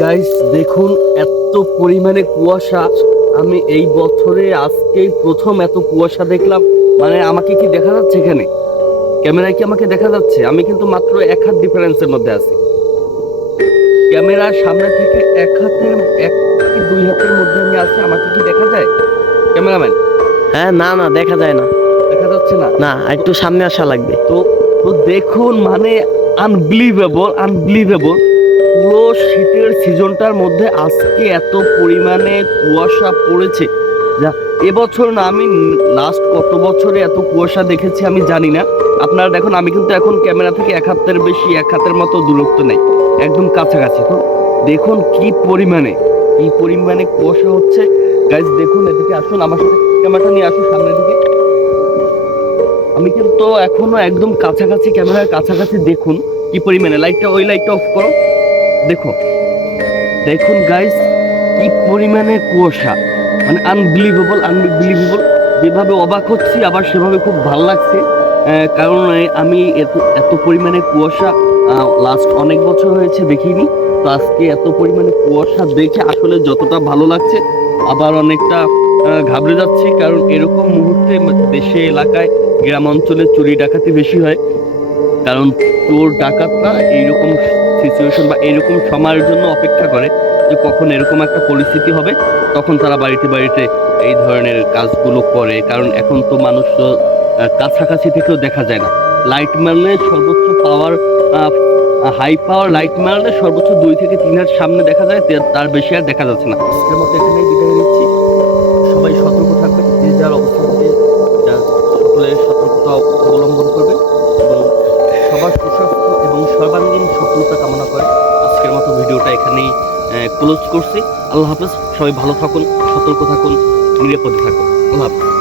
Guys দেখুন এত পরিমাণে কুয়াশা। আমি এই বছরে আজকেই প্রথম এত কুয়াশা দেখলাম। মানে আমাকে কি দেখা যাচ্ছে এখানে? ক্যামেরায় কি আমাকে দেখা যাচ্ছে? আমি কিন্তু মাত্র এক হাত ডিফারেন্সের মধ্যে আছি। ক্যামেরার সামনে থেকে এক থেকে দুই হাতের মধ্যে আমি আছি। আমাকে কি দেখা যায় ক্যামেরাম্যান? হ্যাঁ, না না, দেখা যায় না। দেখা যাচ্ছে না? না, একটু সামনে আসা লাগবে। তো তো দেখুন মানে আনবিলিভেবল পুরো শীতের সিজনটার মধ্যে আজকে এত পরিমাণে কুয়াশা পড়েছে। যা এবছর না, আমি লাস্ট কত বছরে এত কুয়াশা দেখেছি আমি জানি না। আপনারা দেখুন, আমি কিন্তু এখন ক্যামেরা থেকে এক হাতের মতো দূরত্ব নেই, একদম কাছাকাছি। তো দেখুন কি পরিমাণে কুয়াশা হচ্ছে। গাইজ দেখুন, এদিকে আসুন, আমার সাথে ক্যামেরাটা নিয়ে আসুন সামনের দিকে। আমি কিন্তু এখনো একদম কাছাকাছি, ক্যামেরার কাছাকাছি। দেখুন কি পরিমাণে ওই লাইটটা অফ করো। দেখো, দেখুন গাইস, কি পরিমাণে কুয়াশা। মানে আনবিলিভেবল। যেভাবে অবাক হচ্ছি আবার সেভাবে খুব ভালো লাগছে। কারণ আমি এত এত পরিমাণে কুয়াশা লাস্ট অনেক বছর হয়েছে দেখিনি। তো আজকে এত পরিমাণে কুয়াশা দেখে আসলে যতটা ভালো লাগছে, আবার অনেকটা ঘাবড়ে যাচ্ছি। কারণ এরকম মুহূর্তে দেশে এলাকায় গ্রাম অঞ্চলে চুরি ডাকাতি বেশি হয়। কারণ চোর ডাকাতরা এইরকম সিচুয়েশন বা এইরকম সময়ের জন্য অপেক্ষা করে যে কখন এরকম একটা পরিস্থিতি হবে, তখন তারা বাড়িতে বাড়িতে এই ধরনের কাজগুলো করে। কারণ এখন তো মানুষ তো কাছাকাছি থেকেও দেখা যায় না। লাইট মারলে সর্বোচ্চ পাওয়ার, হাই পাওয়ার লাইট মারলে সর্বোচ্চ 2 থেকে 3 হাত সামনে দেখা যায়, তার বেশি আর দেখা যাচ্ছে না। আজকের মতো এখানেই বিদায় নিচ্ছি। সবাই সতর্ক থাকবেন, যে যার অবস্থা থেকে সকলের সতর্কতা অবলম্বন করবে এবং সবার সুস্বাস্থ্য এবং সর্বাঙ্গীন সফলতা কামনা করে আজকের মতো ভিডিওটা এখানেই ক্লোজ করছি। আল্লাহ হাফেজ। সবাই ভালো থাকুন, সতর্ক থাকুন, নিরাপদে থাকুন। আল্লাহ হাফেজ।